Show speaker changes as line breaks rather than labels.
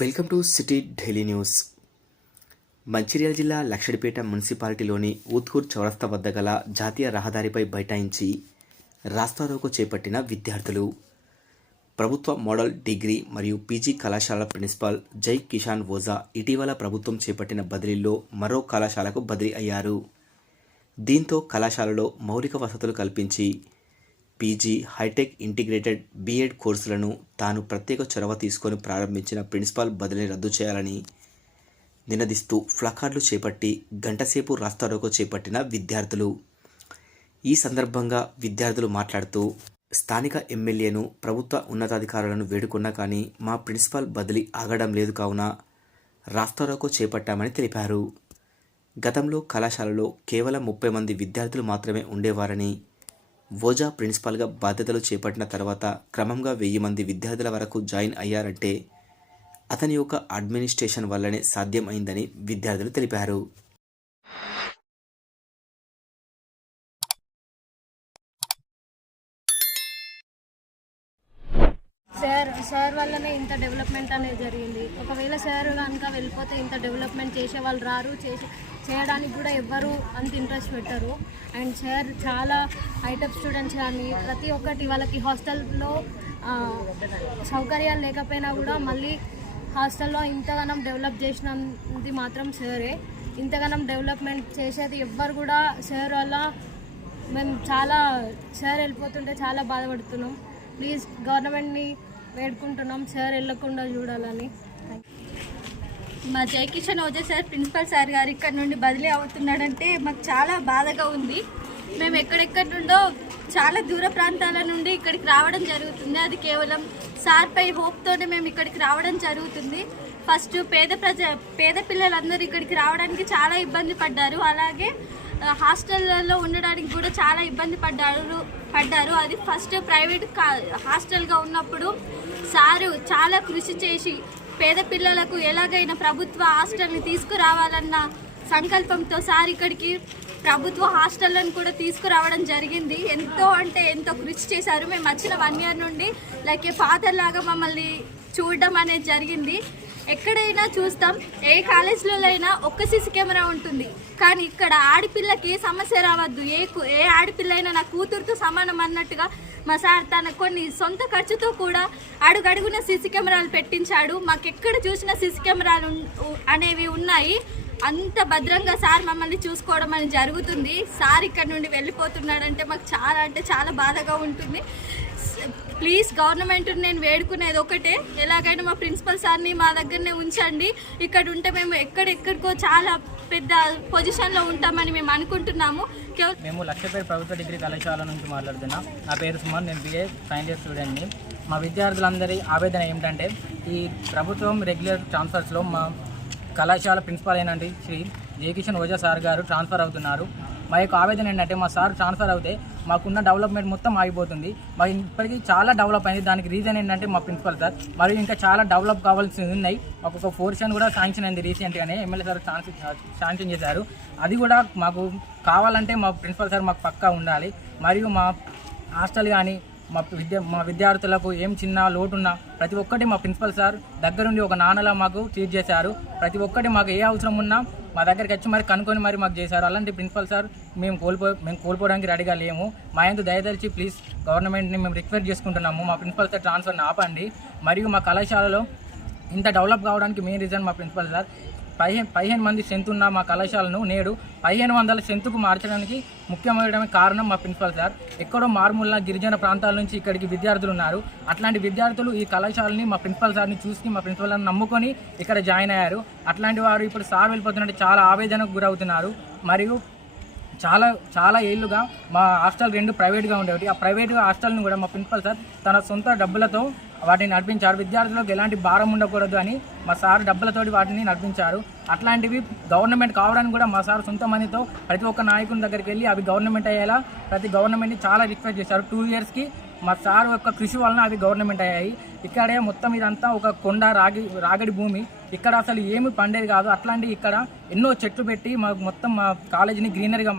Welcome to city daily news. Mancherial జిల్లా లక్షడిపేట మున్సిపాలిటీలోని ఊత్కూర్ చౌరస్తా వద్ద గల జాతీయ రహదారిపై బైఠాయించి రాస్తారోకు చేపట్టిన విద్యార్థులు. ప్రభుత్వ మోడల్ డిగ్రీ మరియు పీజీ కళాశాల ప్రిన్సిపాల్ జై కిషాన్ ఓజా ఇటీవల ప్రభుత్వం చేపట్టిన బదిలీల్లో మరో కళాశాలకు బదిలీ అయ్యారు. దీంతో కళాశాలలో మౌలిక వసతులు కల్పించి పీజీ హైటెక్ ఇంటిగ్రేటెడ్ బీఎడ్ కోర్సులను తాను ప్రత్యేక చొరవ తీసుకొని ప్రారంభించిన ప్రిన్సిపాల్ బదిలీని రద్దు చేయాలని నినదిస్తూ ఫ్లకార్డులు చేపట్టి గంటసేపు రాస్తారోకో చేపట్టిన విద్యార్థులు. ఈ సందర్భంగా విద్యార్థులు మాట్లాడుతూ స్థానిక ఎమ్మెల్యేను ప్రభుత్వ ఉన్నతాధికారులను వేడుకున్నా కానీ మా ప్రిన్సిపాల్ బదిలీ ఆగడం లేదు కావున రాస్తారోకో చేపట్టామని తెలిపారు. గతంలో కళాశాలలో కేవలం ముప్పై మంది విద్యార్థులు మాత్రమే ఉండేవారని ఓజా ప్రిన్సిపాల్గా బాధ్యతలు చేపట్టిన తర్వాత క్రమంగా వెయ్యి మంది విద్యార్థుల వరకు జాయిన్ అయ్యారంటే అతని యొక్క అడ్మినిస్ట్రేషన్ వల్లనే సాధ్యం అయిందని విద్యార్థులు తెలిపారు.
సార్ సార్ వల్లనే ఇంత డెవలప్మెంట్ అనేది జరిగింది. ఒకవేళ సార్ కనుక వెళ్ళిపోతే ఇంత డెవలప్మెంట్ చేసే వాళ్ళు రారు చేసే చేయడానికి కూడా ఎవ్వరు అంత ఇంట్రెస్ట్ పెట్టరు. అండ్ సార్ చాలా హైటప్ స్టూడెంట్స్ కానీ ప్రతి ఒక్కటి వాళ్ళకి హాస్టల్లో సౌకర్యాలు లేకపోయినా కూడా మళ్ళీ హాస్టల్లో ఇంతగానం డెవలప్ చేసినది మాత్రం సారే ఇంతగానం డెవలప్మెంట్ చేసేది ఎవ్వరు కూడా సార్ వల్ల మేము చాలా సార్ వెళ్ళిపోతుంటే చాలా బాధపడుతున్నాం. ప్లీజ్ గవర్నమెంట్ని వేడుకుంటున్నాం సార్ వెళ్ళకుండా చూడాలని.
మా Jai Kishan Oza sir principal sir గారు ఇక్కడ నుండి బదిలీ అవుతున్నాడంటే మాకు చాలా బాధగా ఉంది. మేము ఎక్కడెక్కడి నుండో చాలా దూర ప్రాంతాల నుండి ఇక్కడికి రావడం జరుగుతుంది. అది కేవలం సార్పై హోప్తోనే మేము ఇక్కడికి రావడం జరుగుతుంది. ఫస్ట్ పేద ప్రజ పేద పిల్లలందరూ ఇక్కడికి రావడానికి చాలా ఇబ్బంది పడ్డారు. అలాగే హాస్టల్లో ఉండడానికి కూడా చాలా ఇబ్బంది పడ్డారు పడ్డారు. అది ఫస్ట్ ప్రైవేట్ కా- హాస్టల్గా ఉన్నప్పుడు సారు చాలా కృషి చేసి పేద పిల్లలకు ఎలాగైనా ప్రభుత్వ హాస్టల్ని తీసుకురావాలన్న సంకల్పంతో సార్ ఇక్కడికి ప్రభుత్వ హాస్టళ్ళను కూడా తీసుకురావడం జరిగింది. ఎంతో అంటే ఎంతో కృషి చేశారు. మేము వచ్చిన వన్ ఇయర్ నుండి లైక్ ఫాదర్ లాగా మమ్మల్ని చూడడం అనేది జరిగింది. ఎక్కడైనా చూస్తాం ఏ కాలేజ్లో అయినా ఒక్క సీసీ కెమెరా ఉంటుంది. కానీ ఇక్కడ ఆడపిల్లకి ఏ సమస్య రావద్దు. ఏ ఏ ఆడపిల్ల అయినా నా కూతురుతో సమానం అన్నట్టుగా మా సార్ తన కొన్ని సొంత ఖర్చుతో కూడా అడుగడుగున సీసీ కెమెరాలు పెట్టించాడు. మాకు ఎక్కడ చూసిన సీసీ కెమెరాలు అనేవి ఉన్నాయి. అంత భద్రంగా సార్ మమ్మల్ని చూసుకోవడం అని జరుగుతుంది. సార్ ఇక్కడ నుండి వెళ్ళిపోతున్నాడంటే మాకు చాలా అంటే చాలా బాధగా ఉంటుంది. ప్లీజ్ గవర్నమెంట్ నేను వేడుకునేది ఒకటే. ఎలాగైనా మా ప్రిన్సిపల్ సార్ని మా దగ్గరనే ఉంచండి. ఇక్కడ ఉంటే మేము ఎక్కడెక్కడికో చాలా పెద్ద పొజిషన్లో ఉంటామని మేము అనుకుంటున్నాము. కేవలం
మేము లక్షపేట ప్రభుత్వ డిగ్రీ కళాశాల నుంచి మాట్లాడుతున్నాం. నా పేరు సుమన్ నేను బిఏ ఫైనల్ స్టూడెంట్ని. మా విద్యార్థులందరి ఆవేదన ఏమిటంటే ఈ ప్రభుత్వం రెగ్యులర్ ట్రాన్స్ఫర్స్లో మా కళాశాల ప్రిన్సిపాల్ అయినండి శ్రీ జయకిషన్ ఓజా సార్ గారు ట్రాన్స్ఫర్ అవుతున్నారు. మా యొక్క ఆవేదన ఏంటంటే మా సార్ ట్రాన్స్ఫర్ అవుతే మాకున్న డెవలప్మెంట్ మొత్తం ఆగిపోతుంది. మాకు ఇప్పటికీ చాలా డెవలప్ అయింది. దానికి రీజన్ ఏంటంటే మా ప్రిన్సిపల్ సార్. మరియు ఇంకా చాలా డెవలప్ కావాల్సి ఉన్నాయి. మాకు ఒక పోర్షన్ కూడా శాంక్షన్ అయింది రీసెంట్గానే ఎమ్మెల్యే సార్ శాంక్షన్ చేశారు. అది కూడా మాకు కావాలంటే మా ప్రిన్సిపల్ సార్ మాకు పక్కా ఉండాలి. మరియు మా హాస్టల్ కానీ మా విద్య మా విద్యార్థులకు ఏం చిన్న లోటున్నా ప్రతి ఒక్కటి మా ప్రిన్సిపల్ సార్ దగ్గరుండి ఒక నాన్నలా మాకు ట్రీట్ చేశారు. ప్రతి ఒక్కటి మాకు ఏ అవసరం ఉన్నా మా దగ్గరికి వచ్చి మరి కనుక్కొని మరి మాకు చేశారు. అలాంటి ప్రిన్సిపల్ సార్ మేము కోల్పో మేము కోల్పోవడానికి రెడీగా లేము. మా ఎందు దయదలిచి ప్లీజ్ గవర్నమెంట్ని మేము రిక్వెస్ట్ చేసుకుంటున్నాము. మా ప్రిన్సిపల్ సార్ ట్రాన్స్ఫర్ని ఆపండి. మరియు మా కళాశాలలో ఇంత డెవలప్ కావడానికి మెయిన్ రీజన్ మా ప్రిన్సిపల్ సార్. పదిహేను పదిహేను మంది సెంత్ ఉన్న మా కళాశాలను నేడు పదిహేను వందల సెంతుకు మార్చడానికి ముఖ్యమైన కారణం మా ప్రిన్సిపల్ సార్. ఎక్కడో మారుమూల గిరిజన ప్రాంతాల నుంచి ఇక్కడికి విద్యార్థులు ఉన్నారు. అట్లాంటి విద్యార్థులు ఈ కళాశాలని మా ప్రిన్సిపల్ సార్ని చూసి మా ప్రిన్సిపల్ సార్ని నమ్ముకొని ఇక్కడ జాయిన్ అయ్యారు. అట్లాంటి వారు ఇప్పుడు సార్ వెళ్ళిపోతున్నట్టు చాలా ఆవేదనకు గురవుతున్నారు. మరియు చాలా చాలా ఏళ్ళుగా మా హాస్టల్ రెండు ప్రైవేట్గా ఉండేవి. ఆ ప్రైవేట్ హాస్టల్ని కూడా మా ప్రిన్సిపల్ సార్ తన సొంత డబ్బులతో వాటిని నడిపించారు. విద్యార్థులకు ఎలాంటి భారం ఉండకూడదు అని మా సార్ డబ్బులతోటి వాటిని నడిపించారు. అట్లాంటివి గవర్నమెంట్ కావడానికి కూడా మా సార్ సొంత మందితో ప్రతి ఒక్క నాయకుని దగ్గరికి వెళ్ళి అవి గవర్నమెంట్ అయ్యేలా ప్రతి గవర్నమెంట్ని చాలా రిక్వెస్ట్ చేశారు. టూ ఇయర్స్కి మా సార్ యొక్క కృషి వలన అవి గవర్నమెంట్ అయ్యాయి. ఇక్కడే మొత్తం ఇదంతా ఒక కొండ రాగి రాగడి భూమి. ఇక్కడ అసలు ఏమి పండేది కాదు. అట్లాంటి ఇక్కడ ఎన్నో చెట్లు పెట్టి మాకు మొత్తం మా కాలేజీని గ్రీనరీగా